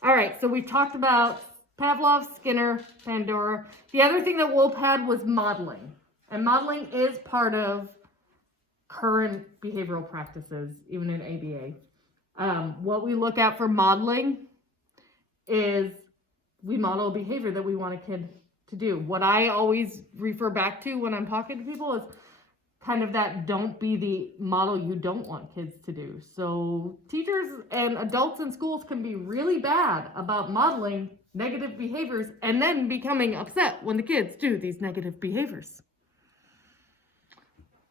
All right, so we talked about Pavlov, Skinner, Pandora. The other thing that Wolpe had was modeling. And modeling is part of current behavioral practices, even in ABA. What we look at for modeling is we model a behavior that we want a kid to do. What I always refer back to when I'm talking to people is kind of that don't be the model you don't want kids to do. So teachers and adults in schools can be really bad about modeling negative behaviors and then becoming upset when the kids do these negative behaviors.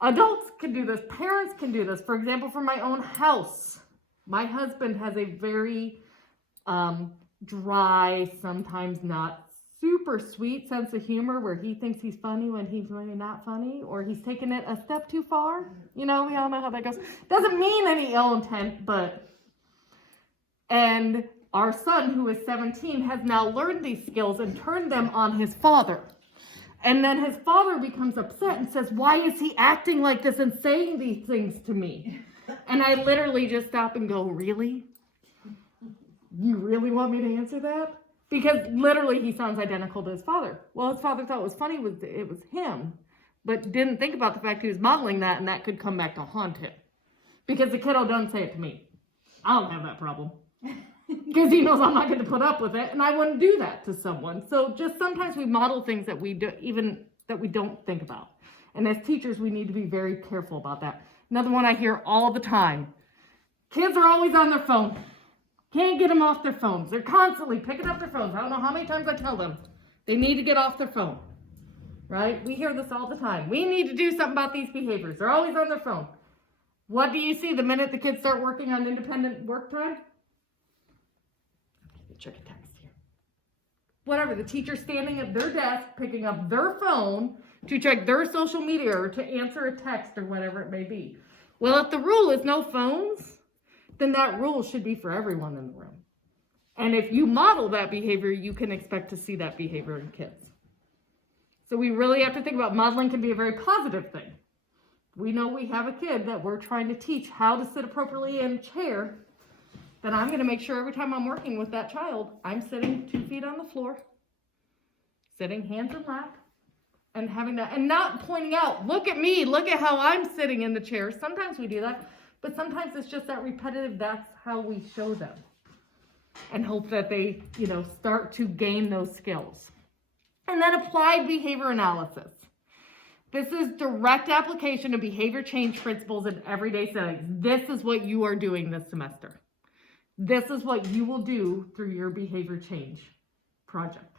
Adults can do this, parents can do this. For example, for my own house, my husband has a very dry, sometimes not super sweet sense of humor where he thinks he's funny when he's really not funny, or he's taken it a step too far. You know, we all know how that goes. Doesn't mean any ill intent, and our son, who is 17, has now learned these skills and turned them on his father. And then his father becomes upset and says, why is he acting like this and saying these things to me? And I literally just stop and go, really? You really want me to answer that? Because literally he sounds identical to his father. Well, his father thought it was funny, it was him, but didn't think about the fact he was modeling that, and that could come back to haunt him. Because the kiddo doesn't say it to me. I don't have that problem. Because he knows I'm not going to put up with it, and I wouldn't do that to someone. So just sometimes we model things that we do, even that we don't think about. And as teachers, we need to be very careful about that. Another one I hear all the time. Kids are always on their phone. Can't get them off their phones. They're constantly picking up their phones. I don't know how many times I tell them they need to get off their phone, right? We hear this all the time. We need to do something about these behaviors. They're always on their phone. What do you see the minute the kids start working on independent work time? Check a text here. Whatever, the teacher's standing at their desk, picking up their phone to check their social media or to answer a text or whatever it may be. Well, if the rule is no phones, then that rule should be for everyone in the room. And if you model that behavior, you can expect to see that behavior in kids. So we really have to think about modeling can be a very positive thing. We know we have a kid that we're trying to teach how to sit appropriately in a chair, then I'm going to make sure every time I'm working with that child, I'm sitting 2 feet on the floor, sitting hands in lap, and having that, and not pointing out, look at me, look at how I'm sitting in the chair. Sometimes we do that. But sometimes it's just that repetitive, that's how we show them. And hope that they, start to gain those skills. And then applied behavior analysis. This is direct application of behavior change principles in everyday settings. This is what you are doing this semester. This is what you will do through your behavior change project.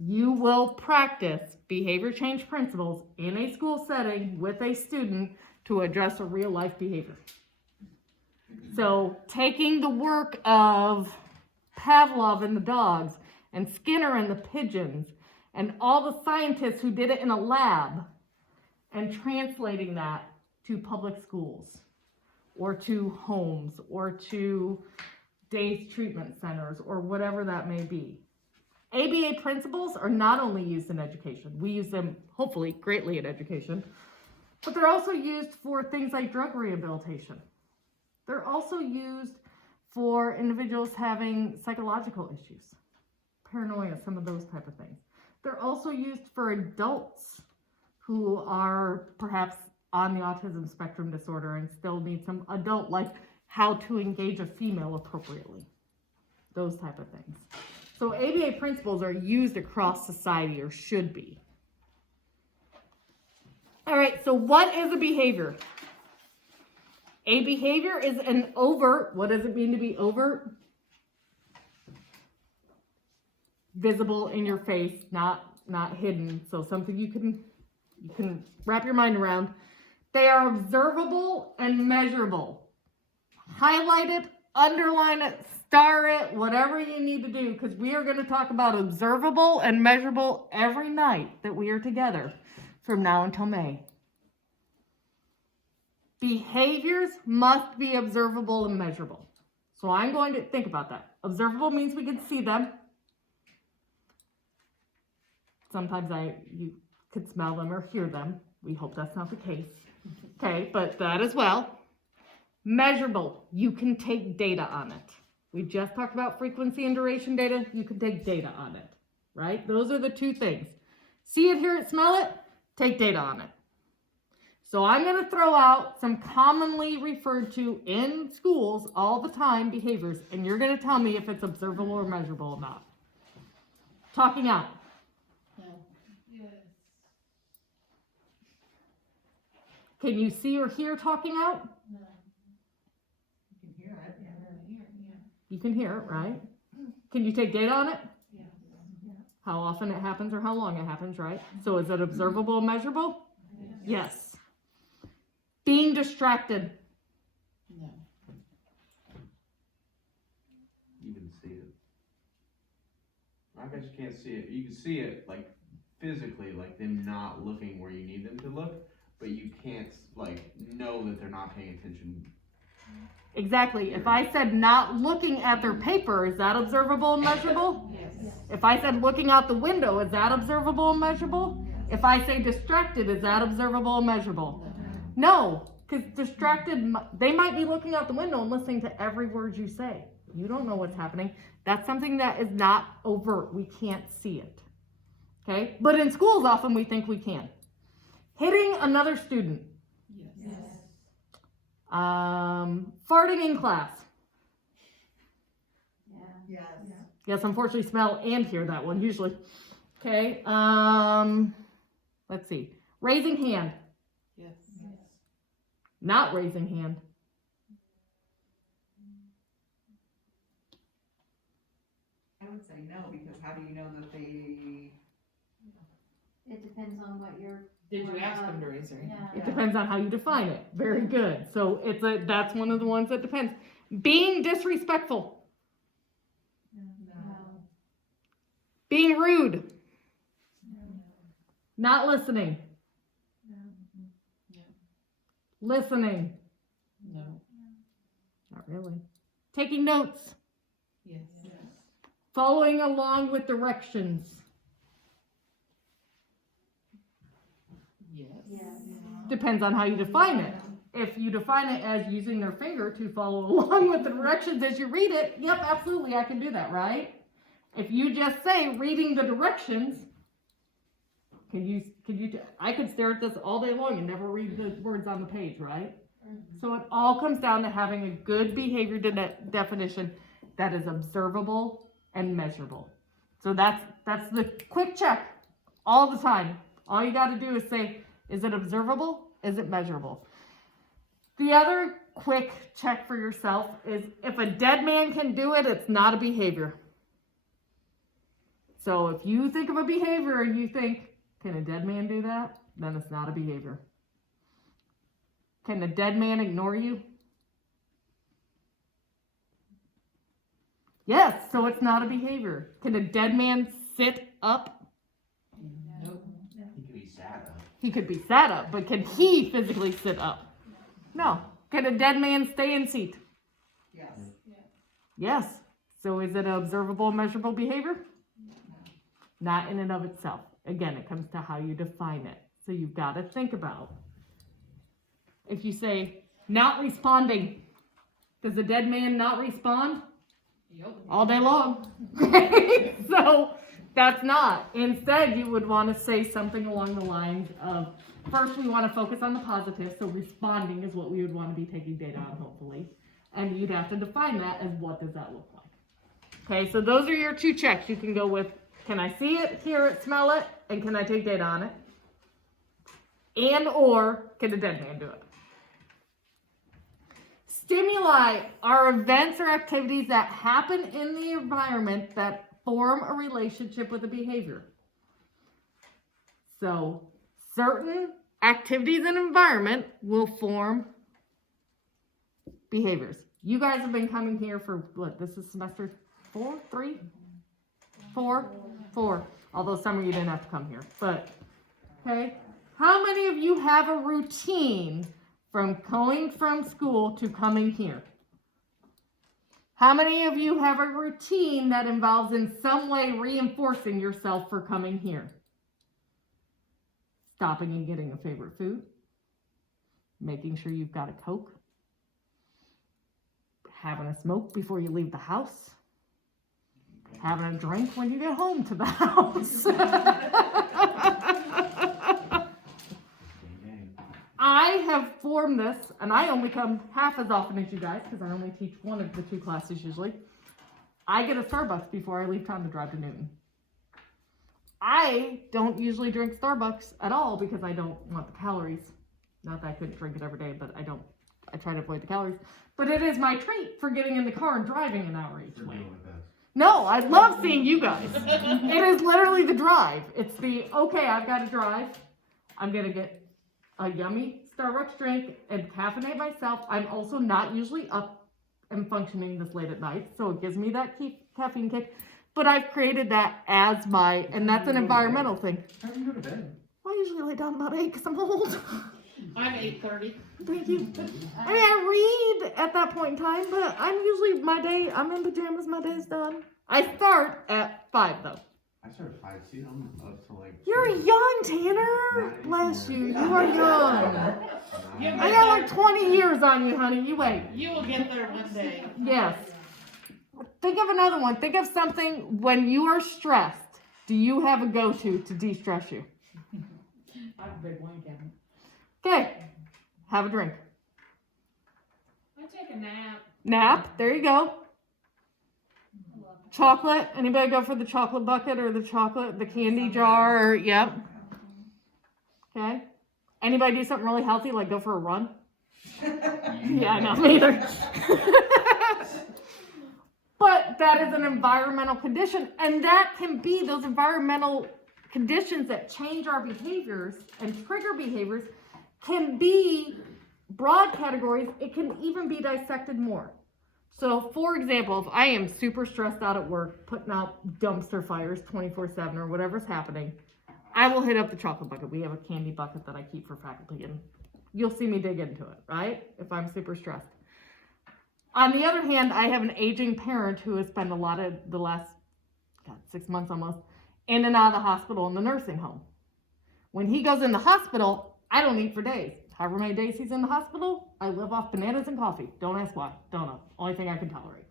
You will practice behavior change principles in a school setting with a student to address a real life behavior. So taking the work of Pavlov and the dogs and Skinner and the pigeons and all the scientists who did it in a lab and translating that to public schools or to homes or to day treatment centers or whatever that may be. ABA principles are not only used in education. We use them, hopefully, greatly in education, but they're also used for things like drug rehabilitation. They're also used for individuals having psychological issues, paranoia, some of those type of things. They're also used for adults who are perhaps on the autism spectrum disorder and still need some adult, like how to engage a female appropriately, those type of things. So ABA principles are used across society, or should be. All right, so what is a behavior? A behavior is an overt. What does it mean to be overt? Visible in your face, not hidden. So something you can wrap your mind around. They are observable and measurable. Highlight it, underline it, star it, whatever you need to do, because we are going to talk about observable and measurable every night that we are together from now until May. Behaviors must be observable and measurable. So I'm going to think about that. Observable means we can see them. Sometimes you could smell them or hear them. We hope that's not the case. Okay, but that as well. Measurable, you can take data on it. We just talked about frequency and duration data. You can take data on it, right? Those are the two things. See it, hear it, smell it, take data on it. So I'm going to throw out some commonly referred to in schools all the time behaviors, and you're going to tell me if it's observable or measurable or not. Talking out. No. Yes. Can you see or hear talking out? No. You can hear it. You can hear it, right? Can you take data on it? Yeah. How often it happens or how long it happens, right? So is it observable and measurable? Yes. Being distracted. No. You can see it. I bet you can't see it. You can see it like physically, like them not looking where you need them to look, but you can't like know that they're not paying attention. Exactly. If I said not looking at their paper, is that observable and measurable? Yes. If I said looking out the window, is that observable and measurable? If I say distracted, is that observable and measurable? No, because distracted, they might be looking out the window and listening to every word you say. You don't know what's happening. That's something that is not overt. We can't see it. Okay? But in schools, often we think we can. Hitting another student. Yes. Farting in class. Yes. Yes, unfortunately, smell and hear that one usually. Okay. Let's see. Raising hand. Yes. Not raising hand. I would say no, because how do you know that they? It depends on what you're. Did you ask them to raise their hand? Yeah. It depends on how you define it. Very good. So that's one of the ones that depends. Being disrespectful. No. Being rude. Not listening. No. Listening. No. Not really. Taking notes. Yes. Following along with directions. Yes. Yes. Depends on how you define it. If you define it as using their finger to follow along with the directions as you read it, yep, absolutely, I can do that, right? If you just say reading the directions, I could stare at this all day long and never read the words on the page, right? So it all comes down to having a good behavior definition that is observable and measurable. So that's the quick check all the time. All you got to do is say, is it observable? Is it measurable? The other quick check for yourself is if a dead man can do it, it's not a behavior. So if you think of a behavior and you think, can a dead man do that? Then it's not a behavior. Can a dead man ignore you? Yes, so it's not a behavior. Can a dead man sit up? Nope. He could be sad. He could be sat up, but can he physically sit up? No. Can a dead man stay in seat? Yes. Yes. So is it an observable, measurable behavior? Not in and of itself. Again, it comes to how you define it. So you've got to think about. If you say, not responding, does a dead man not respond? Yep. All day long. So that's not. Instead, you would want to say something along the lines of, first, we want to focus on the positive. So responding is what we would want to be taking data on, hopefully. And you'd have to define that as what does that look like. Okay, so those are your two checks. You can go with, can I see it, hear it, smell it, and can I take data on it? And or, can a dead man do it? Stimuli are events or activities that happen in the environment that form a relationship with a behavior. So, certain activities and environment will form behaviors. You guys have been coming here for what? This is semester 4, 3, 4, 4. Although summer you didn't have to come here, but okay. How many of you have a routine from going from school to coming here? How many of you have a routine that involves in some way reinforcing yourself for coming here? Stopping and getting a favorite food, making sure you've got a Coke, having a smoke before you leave the house, having a drink when you get home to the house. I have formed this, and I only come half as often as you guys, because I only teach one of the 2 classes usually. I get a Starbucks before I leave town to drive to Newton. I don't usually drink Starbucks at all because I don't want the calories. Not that I couldn't drink it every day, but I try to avoid the calories. But it is my treat for getting in the car and driving an hour each way. No, I love seeing you guys. It is literally the drive. It's the, okay, I've got to drive. I'm going to get a yummy Starbucks drink and caffeinate myself. I'm also not usually up and functioning this late at night, so it gives me that caffeine kick. But I've created that as my, and that's an environmental thing. How do you go to bed? Well, I usually lay down about 8 because I'm old. I'm 8:30. Thank you. I mean, I read at that point in time, but I'm usually, I'm in pajamas, my day's done. I start at 5 though. I started at 5 too. I'm up to like. You're young, Tanner. Bless you. You are young. You I got like 20 years on you, honey. You wait. You will get there one day. Yes. Think of another one. Think of something when you are stressed. Do you have a go-to to de-stress you? I have a big one again. Okay. Have a drink. I take a nap. Nap. There you go. Chocolate. Anybody go for the chocolate bucket or the candy jar? Or, yep. Okay. Anybody do something really healthy, like go for a run? Yeah, I know, me either. But that is an environmental condition, and that can be those environmental conditions that change our behaviors and trigger behaviors can be broad categories. It can even be dissected more. So, for example, if I am super stressed out at work, putting out dumpster fires 24/7 or whatever's happening, I will hit up the chocolate bucket. We have a candy bucket that I keep for faculty, and you'll see me dig into it, right? If I'm super stressed. On the other hand, I have an aging parent who has spent a lot of the last 6 months almost in and out of the hospital in the nursing home. When he goes in the hospital, I don't eat for days. However many days he's in the hospital, I live off bananas and coffee. Don't ask why. Don't know. Only thing I can tolerate.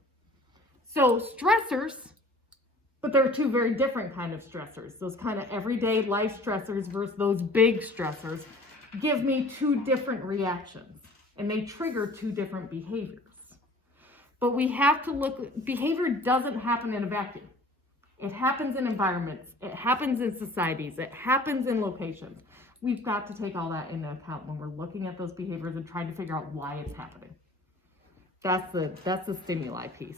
So stressors, but there are 2 very different kind of stressors. Those kind of everyday life stressors versus those big stressors give me 2 different reactions, and they trigger 2 different behaviors. But we have to look, behavior doesn't happen in a vacuum. It happens in environments. It happens in societies. It happens in locations. We've got to take all that into account when we're looking at those behaviors and trying to figure out why it's happening. That's the stimuli piece.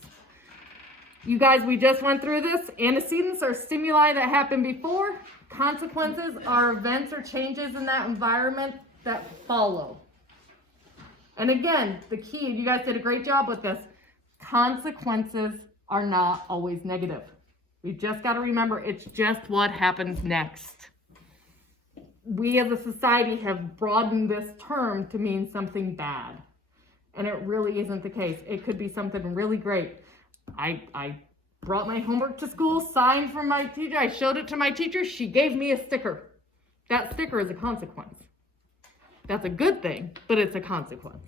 You guys, we just went through this. Antecedents are stimuli that happened before. Consequences are events or changes in that environment that follow. And again, the key, you guys did a great job with this. Consequences are not always negative. We just got to remember it's just what happens next. We as a society have broadened this term to mean something bad. And it really isn't the case. It could be something really great. I brought my homework to school, signed from my teacher. I showed it to my teacher. She gave me a sticker. That sticker is a consequence. That's a good thing, but it's a consequence.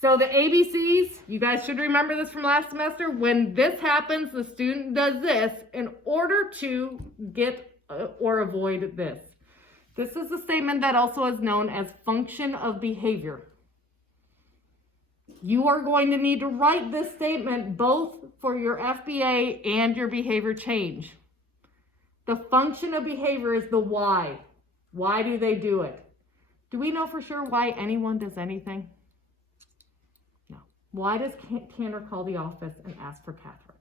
So the ABCs, you guys should remember this from last semester. When this happens, the student does this in order to get or avoid this. This is the statement that also is known as function of behavior. You are going to need to write this statement both for your FBA and your behavior change. The function of behavior is the why. Why do they do it? Do we know for sure why anyone does anything? No. Why does Tanner call the office and ask for Catherine?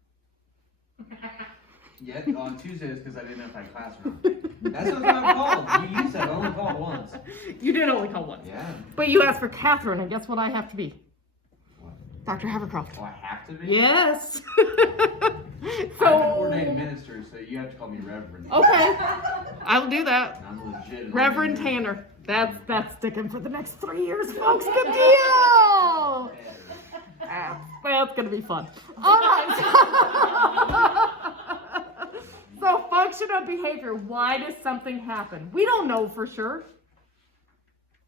Yet on Tuesdays because I didn't have my classroom. That's what I'm called. You used that. I only called once. You did only call once. Yeah. But you asked for Catherine, and guess what I have to be? What? Dr. Havercroft. Oh, I have to be? Yes. I'm an ordained minister, so you have to call me Reverend. Okay. I'll do that. I'm legit. Reverend Tanner. That's sticking for the next 3 years, folks. Good deal. That's gonna be fun. All right. So function of behavior. Why does something happen? We don't know for sure.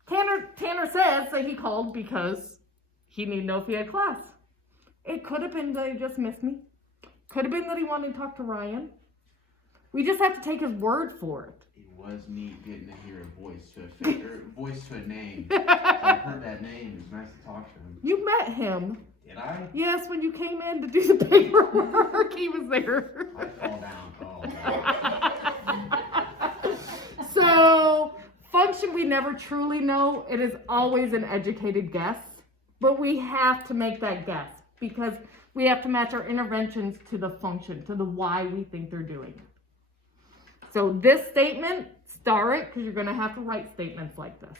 Tanner says that he called because he needed to know if he had class. It could have been that he just missed me. Could have been that he wanted to talk to Ryan. We just have to take his word for it. It was neat getting to hear a voice to a name. I heard that name. It was nice to talk to him. You met him. Did I? Yes, when you came in to do the paperwork, he was there. I fall down. Oh, So, function we never truly know. It is always an educated guess. But we have to make that guess because we have to match our interventions to the function, to the why we think they're doing it. So this statement, star it, because you're going to have to write statements like this.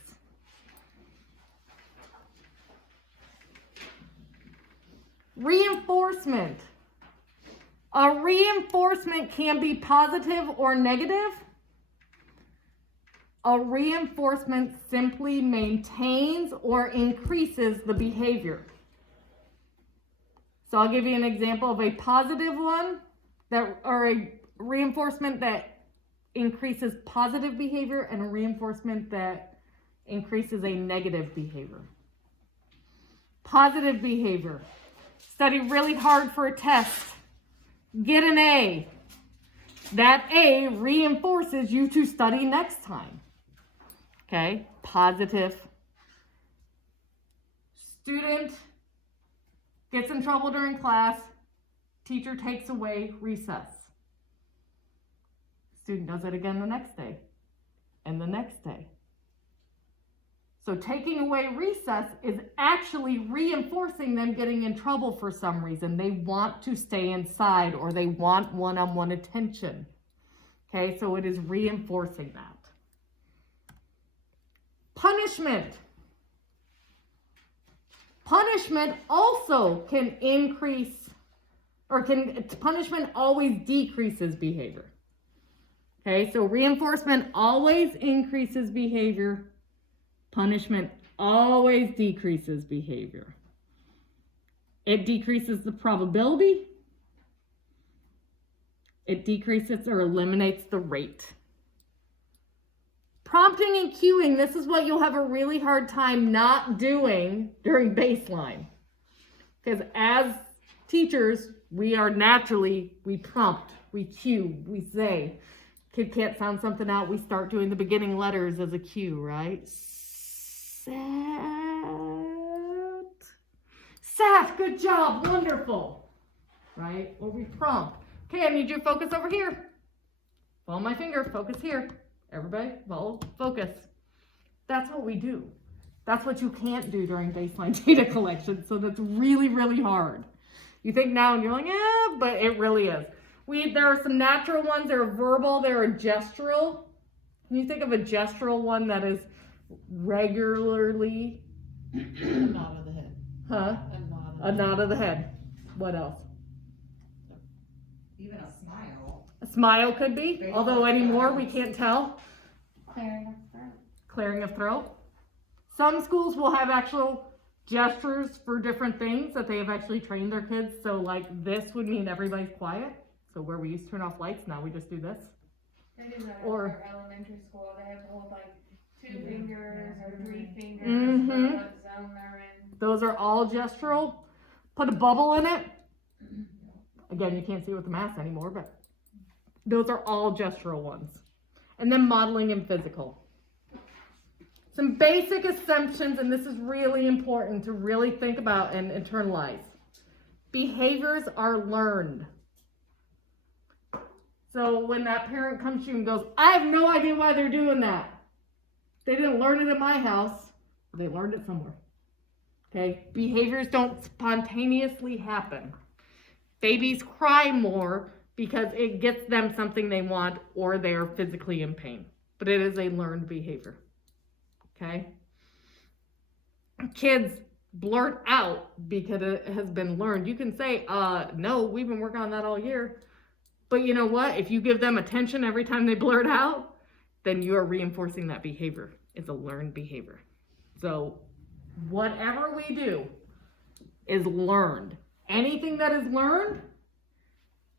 Reinforcement. A reinforcement can be positive or negative. A reinforcement simply maintains or increases the behavior. So I'll give you an example of a positive one or a reinforcement that increases positive behavior and a reinforcement that increases a negative behavior. Positive behavior. Study really hard for a test. Get an A. That A reinforces you to study next time. Okay, positive. Student gets in trouble during class. Teacher takes away recess. Student does it again the next day and the next day. So taking away recess is actually reinforcing them getting in trouble for some reason. They want to stay inside or they want one-on-one attention. Okay, so it is reinforcing that. Punishment. Punishment also can increase, punishment always decreases behavior. Okay, so reinforcement always increases behavior. Punishment always decreases behavior. It decreases the probability. It decreases or eliminates the rate. Prompting and cueing, this is what you'll have a really hard time not doing during baseline. Because as teachers, we prompt, we cue, we say. Kid can't sound something out, we start doing the beginning letters as a cue, right? Sat, good job, wonderful. Right? Or we prompt. Okay, I need you to focus over here. Follow my finger, focus here. Everybody, follow, focus. That's what we do. That's what you can't do during baseline data collection, so that's really, really hard. You think now and you're like, but it really is. There are some natural ones, there are verbal, there are gestural. Can you think of a gestural one that is regularly? A nod of the head. Huh? A nod of the head. What else? Even a smile. A smile could be, although anymore we can't tell. Clearing of throat. Clearing of throat. Some schools will have actual gestures for different things that they have actually trained their kids. So like this would mean everybody's quiet. So where we used to turn off lights, now we just do this. They do that Or- at our elementary school. They have to hold like 2 fingers or 3 fingers Mhm. for what zone they're in. Those are all gestural. Put a bubble in it. Again, you can't see with the mask anymore, but those are all gestural ones. And then modeling and physical. Some basic assumptions, and this is really important to really think about and internalize. Behaviors are learned. So when that parent comes to you and goes, I have no idea why they're doing that. They didn't learn it at my house. They learned it somewhere. Okay? Behaviors don't spontaneously happen. Babies cry more because it gets them something they want or they are physically in pain. But it is a learned behavior. Okay? Kids blurt out because it has been learned. You can say, no, we've been working on that all year. But you know what? If you give them attention every time they blurt out, then you are reinforcing that behavior. It's a learned behavior. So whatever we do is learned. Anything that is learned,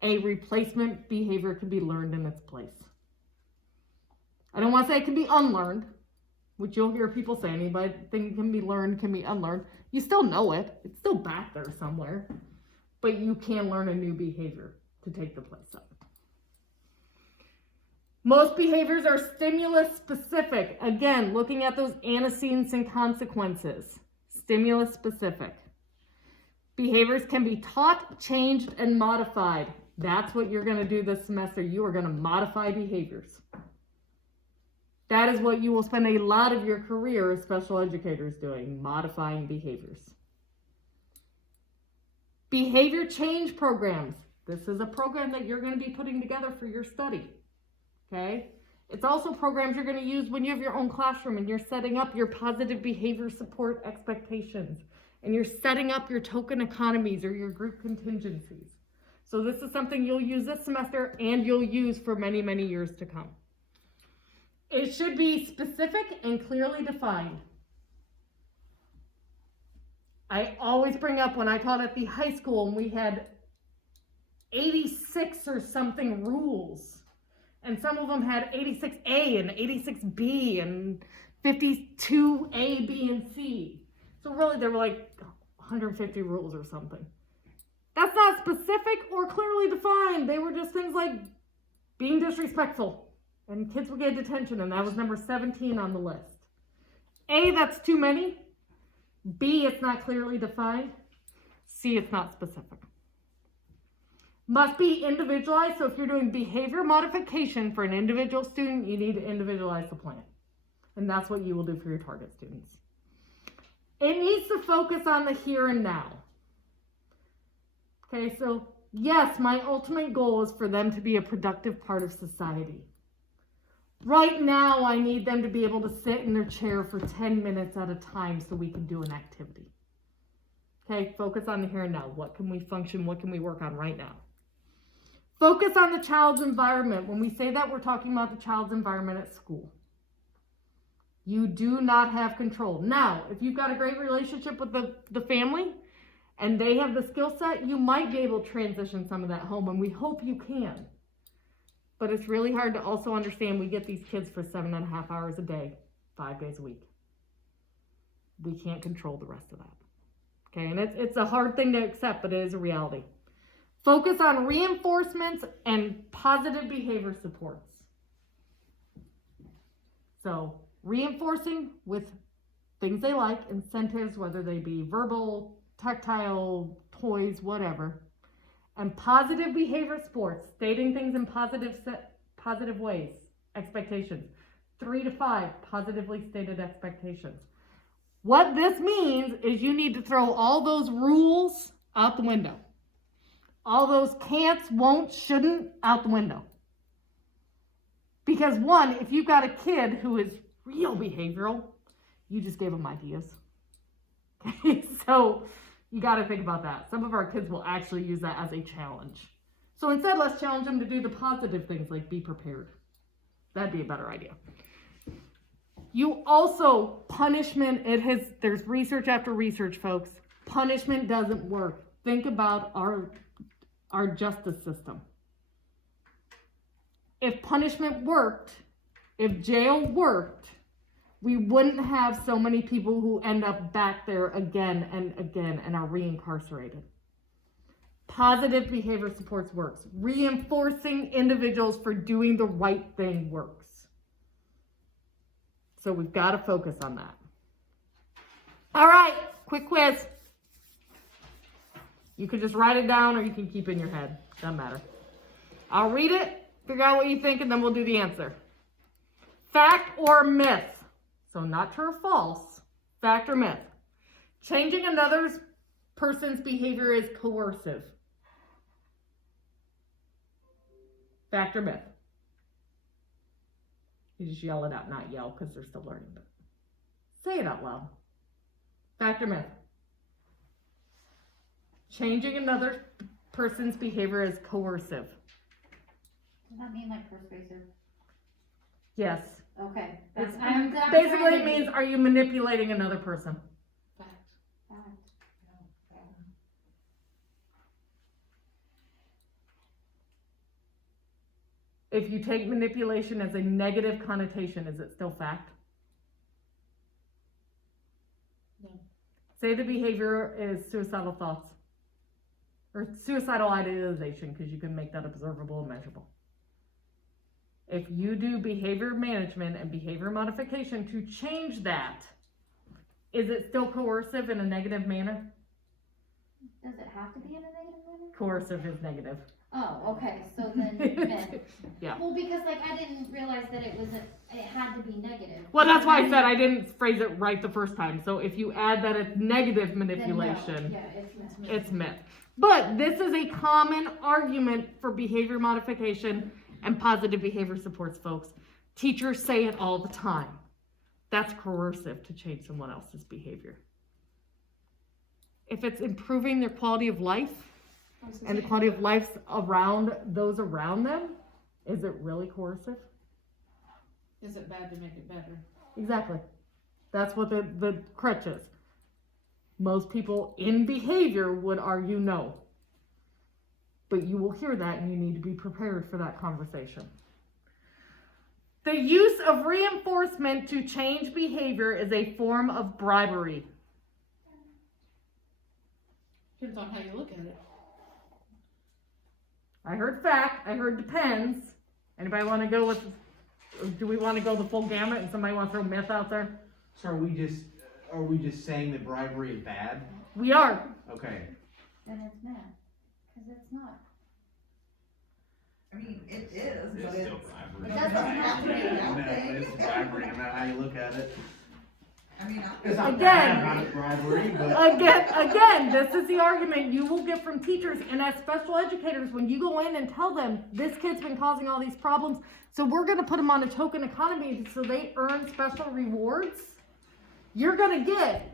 a replacement behavior can be learned in its place. I don't want to say it can be unlearned, which you'll hear people say, anything can be learned, can be unlearned. You still know it. It's still back there somewhere. But you can learn a new behavior to take the place of it. Most behaviors are stimulus specific. Again, looking at those antecedents and consequences. Stimulus specific. Behaviors can be taught, changed, and modified. That's what you're going to do this semester. You are going to modify behaviors. That is what you will spend a lot of your career as special educators doing, modifying behaviors. Behavior change programs. This is a program that you're going to be putting together for your study. Okay? It's also programs you're going to use when you have your own classroom and you're setting up your positive behavior support expectations and you're setting up your token economies or your group contingencies. So this is something you'll use this semester and you'll use for many, many years to come. It should be specific and clearly defined. I always bring up when I taught at the high school and we had 86 or something rules. And some of them had 86A and 86B and 52A, B, and C. So really there were like 150 rules or something. That's not specific or clearly defined. They were just things like being disrespectful. And kids would get detention, and that was number 17 on the list. A, that's too many. B, it's not clearly defined. C, it's not specific. Must be individualized, so if you're doing behavior modification for an individual student, you need to individualize the plan. And that's what you will do for your target students. It needs to focus on the here and now. Okay, so yes, my ultimate goal is for them to be a productive part of society. Right now, I need them to be able to sit in their chair for 10 minutes at a time so we can do an activity. Okay, focus on the here and now. What can we function? What can we work on right now? Focus on the child's environment. When we say that, we're talking about the child's environment at school. You do not have control. Now, if you've got a great relationship with the family and they have the skill set, you might be able to transition some of that home, and we hope you can. But it's really hard to also understand we get these kids for 7.5 hours a day, 5 days a week. We can't control the rest of that. Okay, and it's a hard thing to accept, but it is a reality. Focus on reinforcements and positive behavior supports. So, reinforcing with things they like, incentives, whether they be verbal, tactile, toys, whatever. And positive behavior sports, stating things in positive ways, expectations. 3 to 5, positively stated expectations. What this means is you need to throw all those rules out the window. All those can'ts, won't, shouldn't out the window. Because one, if you've got a kid who is real behavioral, you just gave them ideas. Okay, so you got to think about that. Some of our kids will actually use that as a challenge. So instead, let's challenge them to do the positive things like be prepared. That'd be a better idea. You also, punishment, there's research after research, folks. Punishment doesn't work. Think about our justice system. If punishment worked, if jail worked, we wouldn't have so many people who end up back there again and again and are reincarcerated. Positive behavior supports works. Reinforcing individuals for doing the right thing works. So we've got to focus on that. All right, quick quiz. You can just write it down or you can keep it in your head. Doesn't matter. I'll read it, figure out what you think, and then we'll do the answer. Fact or myth? So not true or false, fact or myth. Changing another person's behavior is coercive. Fact or myth? You just yell it out, not yell because they're still learning, but say it out loud. Fact or myth? Changing another person's behavior is coercive. Does that mean like persuasive? Yes. Okay. Basically it means, are you manipulating another person? Fact. Fact. No, fact. If you take manipulation as a negative connotation, is it still fact? Say the behavior is suicidal thoughts. Or suicidal idealization, because you can make that observable and measurable. If you do behavior management and behavior modification to change that, is it still coercive in a negative manner? Does it have to be in a negative manner? Coercive is negative. Oh, okay, so then myth. Yeah. Well, because like I didn't realize that it had to be negative. Well, that's why I said I didn't phrase it right the first time. So if you add that it's negative Then no. manipulation, Yeah, it's myth. it's myth. But this is a common argument for behavior modification and positive behavior supports, folks. Teachers say it all the time. That's coercive to change someone else's behavior. If it's improving their quality of life and the quality of life around those around them, is it really coercive? Is it bad to make it better? Exactly. That's what the crutch is. Most people in behavior would argue no. But you will hear that and you need to be prepared for that conversation. The use of reinforcement to change behavior is a form of bribery. Depends on how you look at it. I heard fact, I heard depends. Anybody want to go with, do we want to go the full gamut and somebody want to throw myth out there? So are we just saying that bribery is bad? We are. Okay. Then it's myth, because it's not. I mean, it is, It's but still it's. bribery. It doesn't have to be. It's bribery, no matter how you look at it. I mean, It's not Again. bad, not bribery, but. Again, this is the argument you will get from teachers and as special educators when you go in and tell them this kid's been causing all these problems, so we're going to put them on a token economy so they earn special rewards. You're going to get,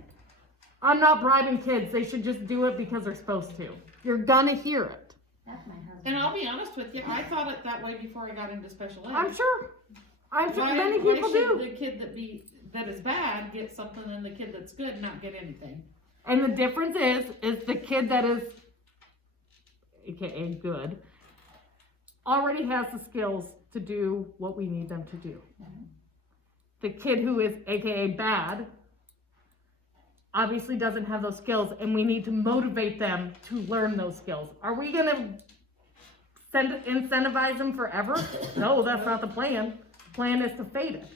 I'm not bribing kids, they should just do it because they're supposed to. You're going to hear it. That's my husband. And I'll be honest with you, I thought it that way before I got into special ed. I'm sure many Why people should do. the kid that is bad get something and the kid that's good not get anything? And the difference is the kid that is, AKA good, already has the skills to do what we need them to do. The kid who is AKA bad obviously doesn't have those skills and we need to motivate them to learn those skills. Are we gonna incentivize them forever? No, that's not the plan. The plan is to fade it.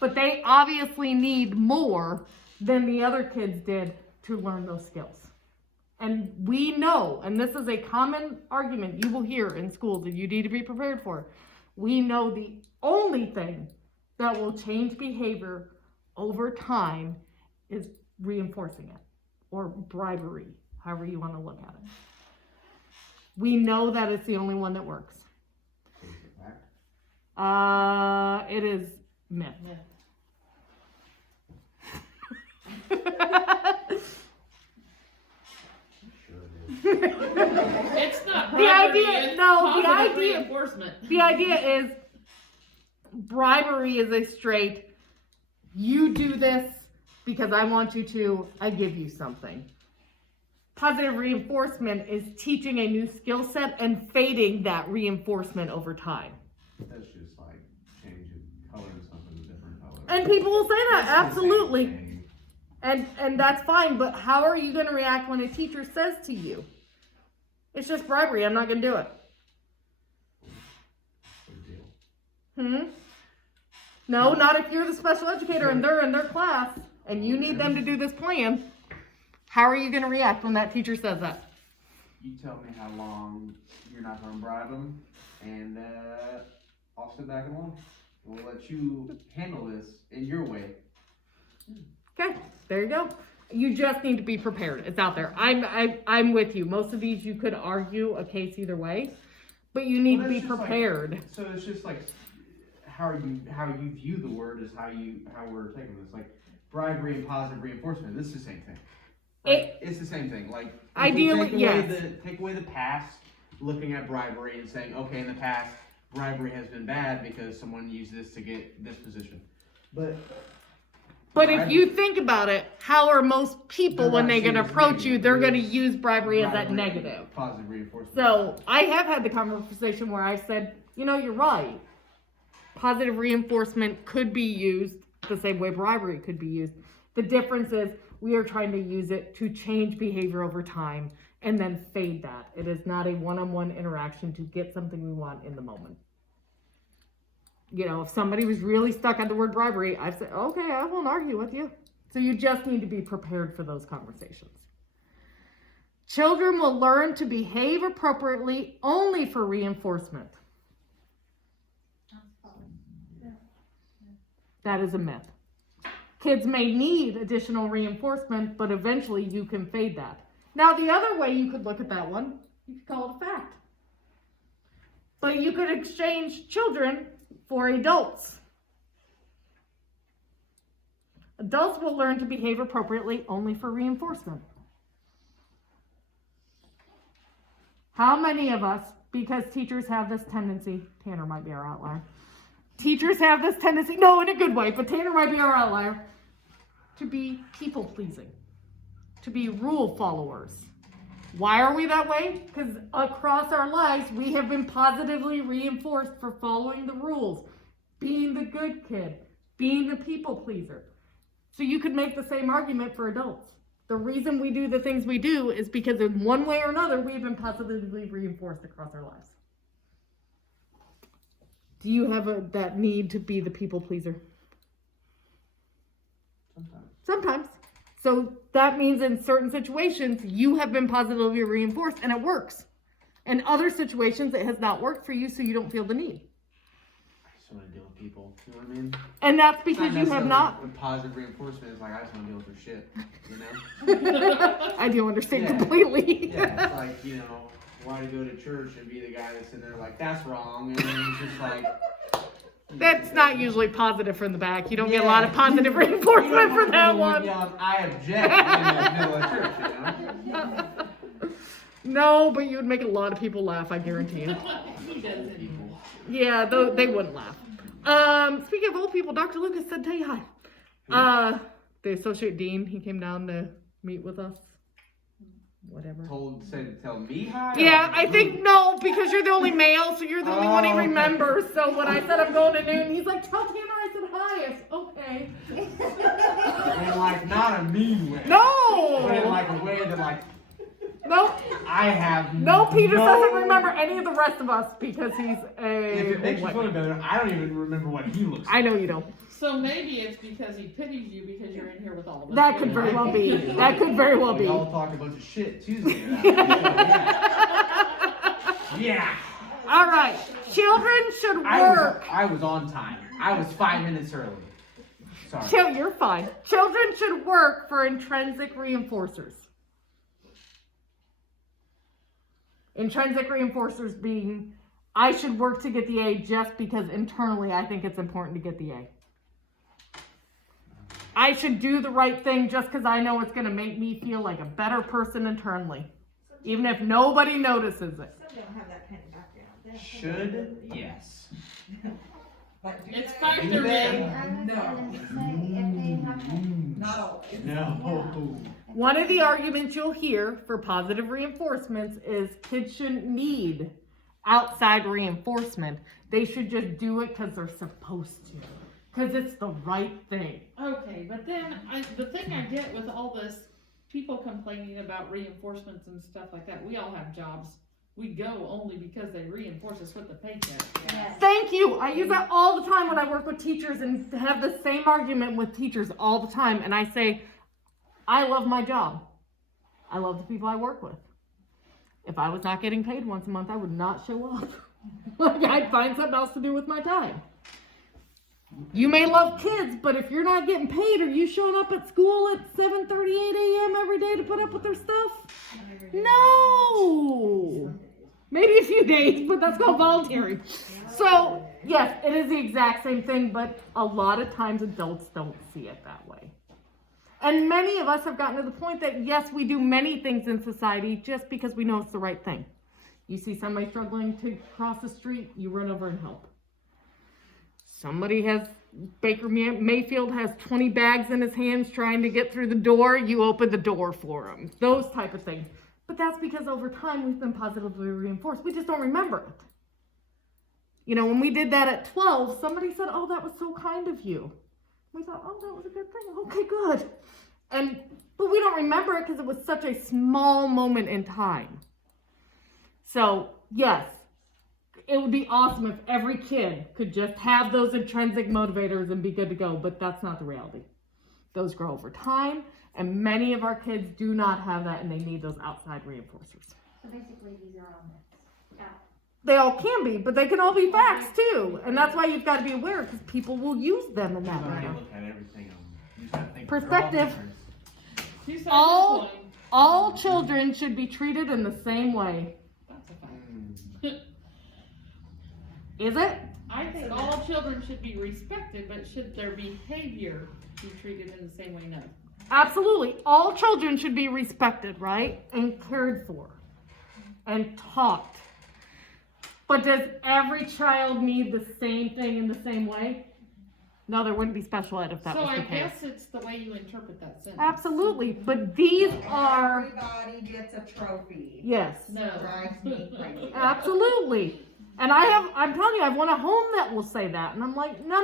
But they obviously need more than the other kids did to learn those skills. And we know, and this is a common argument you will hear in schools that you need to be prepared for. We know the only thing that will change behavior over time is reinforcing it or bribery, however you want to look at it. We know that it's the only one that works. It is myth. Yeah. It's not The bribery, idea- it's no, the positive idea- reinforcement. The idea is bribery is a straight, you do this because I want you to, I give you something. Positive reinforcement is teaching a new skill set and fading that reinforcement over time. That's just like changing color to something different color. And people will say that, It's the same absolutely. thing. And that's fine, but how are you gonna react when a teacher says to you, it's just bribery, I'm not gonna do it? Big deal. No, not if you're the special educator and they're in their class and you need them to do this plan. How are you gonna react when that teacher says that? You tell me how long you're not gonna bribe them, and I'll sit back and watch. We'll let you handle this in your way. Okay, there you go. You just need to be prepared. It's out there. I'm with you. Most of these you could argue a case either way, but you need Well, to be that's just like- prepared. So it's just like how you view the word is how we're taking this. Like bribery and positive reinforcement. This is the same thing. Like, it's the same thing. Like if we Ideally, take away yes. take away the past, looking at bribery and saying, okay, in the past, bribery has been bad because someone used this to get this position. But if you think about it, how are most people when they're gonna approach you, they're gonna use bribery as that negative. Positive reinforcement. So I have had the conversation where I said, you know, you're right. Positive reinforcement could be used the same way bribery could be used. The difference is We are trying to use it to change behavior over time and then fade that. It is not a one-on-one interaction to get something we want in the moment. You know, if somebody was really stuck on the word bribery, I've said, okay, I won't argue with you. So you just need to be prepared for those conversations. Children will learn to behave appropriately only for reinforcement. That is a myth. Kids may need additional reinforcement, but eventually you can fade that. Now, the other way you could look at that one, you could call it a fact. But you could exchange children for adults. Adults will learn to behave appropriately only for reinforcement. How many of us, because teachers have this tendency, Tanner might be our outlier, teachers have this tendency, no, in a good way, but Tanner might be our outlier, to be people-pleasing, to be rule followers. Why are we that way? Because across our lives, we have been positively reinforced for following the rules, being the good kid, being the people-pleaser. So you could make the same argument for adults. The reason we do the things we do is because in one way or another, we've been positively reinforced across our lives. Do you have that need to be the people pleaser? Sometimes. So that means in certain situations, you have been positively reinforced and it works. In other situations, it has not worked for you, so you don't feel the need. I just want to deal with people. You know what I mean? And that's because you have not. When positive reinforcement is like, I just want to deal with their shit. You know? I do understand Yeah. completely. Yeah, it's like, you know, why to go to church and be the guy that's in there like, that's wrong. And then he's just like. That's not usually positive from the back. You don't get a Yeah. lot of positive reinforcement for that one. I object in the middle of church, you know? No, but you would make a lot of people laugh, I guarantee you. He does anymore. Yeah, though they wouldn't laugh. Speaking of old people, Dr. Lucas said tell you hi. The associate dean, he came down to meet with us. Whatever. Said to tell me hi? Yeah, I think no, because you're the only male, so you're the only one he Oh, okay. remembers. So when I said I'm going to noon, he's like, tell Tanner I said hi. I said, okay. In like, not a mean way. But in No! like a way that like, Nope. I have No, Peter no- doesn't remember any of the rest of us because he's a. If it makes you white feel man. better, I don't even remember what he looks like. I know you don't. So maybe it's because he pities you because you're in here with all of us. That could very well be. That could very well We be. all talked a bunch of shit Tuesday. Yeah. All right. Children should work. I was on time. I was 5 minutes early. Sorry. You're fine. Children should work for intrinsic reinforcers. Intrinsic reinforcers being, I should work to get the A just because internally I think it's important to get the A. I should do the right thing just because I know it's going to make me feel like a better person internally, even if nobody notices it. Some don't have that kind of background. They don't have Should? that. Yes. But do It's they? factor Do they? in. I was gonna say, if they have to. Not always. No. One of the arguments you'll hear for positive reinforcements is kids shouldn't need outside reinforcement. They should just do it because they're supposed to, because it's the right thing. Okay, but then the thing I get with all this people complaining about reinforcements and stuff like that, we all have jobs. We go only because they reinforce us with the paycheck. Yes. Thank you. I use that all the time when I work with teachers and have the same argument with teachers all the time. And I say, I love my job. I love the people I work with. If I was not getting paid once a month, I would not show up. Like, I'd find something else to do with my time. You may love kids, but if you're not getting paid, are you showing up at school at 7:38 a.m. every day to put up with their stuff? No. Maybe a few days, but that's called volunteering. So, yes, it is the exact same thing, but a lot of times adults don't see it that way. And many of us have gotten to the point that, yes, we do many things in society just because we know it's the right thing. You see somebody struggling to cross the street, you run over and help. Somebody Baker Mayfield has 20 bags in his hands trying to get through the door, you open the door for him. Those type of things. But that's because over time we've been positively reinforced. We just don't remember it. You know, when we did that at 12, somebody said, oh, that was so kind of you. We thought, oh, that was a good thing. Okay, good. But we don't remember it because it was such a small moment in time. So, yes, it would be awesome if every kid could just have those intrinsic motivators and be good to go, but that's not the reality. Those grow over time, and many of our kids do not have that, and they need those outside reinforcers. So basically, these are all myths. Yeah. They all can be, but they can all be facts too, and that's why you've got to be aware, because people will use them in You that gotta manner. look at everything. You just gotta think Perspective. they're all different. You said All- this one. All children should be treated in the same way. That's a fact. Is it? I think all children should be respected, but should their behavior be treated in the same way? No. Absolutely. All children should be respected, right? And cared for. And taught. But does every child need the same thing in the same way? No, there wouldn't be special ed if that So was I the case. guess it's the way you interpret that sentence. Absolutely. But these are, Everybody gets a trophy. yes. No. Drives me crazy. Absolutely. And I'm telling you, I've won a home that will say that. And I'm like, no,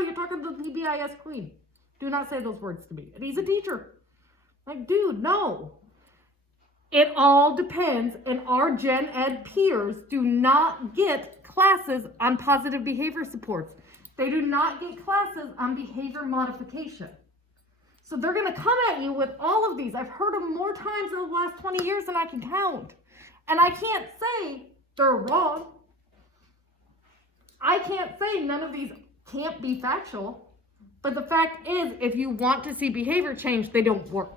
you're talking to the PBIS queen. Do not say those words to me. And he's a teacher. Like, dude, no. It all depends, and our Gen Ed peers do not get classes on positive behavior supports. They do not get classes on behavior modification. So they're gonna come at you with all of these. I've heard them more times in the last 20 years than I can count. And I can't say they're wrong. I can't say none of these can't be factual. But the fact is, if you want to see behavior change, they don't work.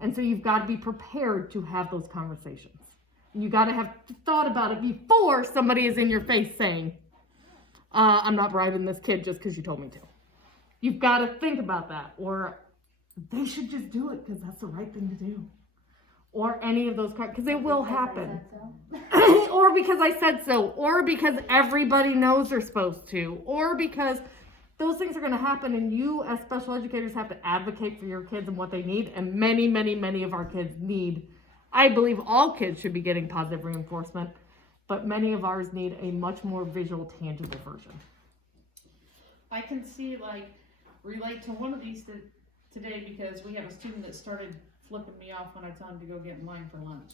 And so you've got to be prepared to have those conversations. You got to have thought about it before somebody is in your face saying, I'm not bribing this kid just because you told me to. You've got to think about that. Or they should just do it because that's the right thing to do. Or any of those, because it will happen. Or because I said so. Or because everybody knows they're supposed to. Or because those things are going to happen, and you as special educators have to advocate for your kids and what they need. And many, many, many of our kids need, I believe all kids should be getting positive reinforcement, but many of ours need a much more visual, tangible version. I can see, like, relate to one of these today because we have a student that started flipping me off when I tell him to go get in line for lunch.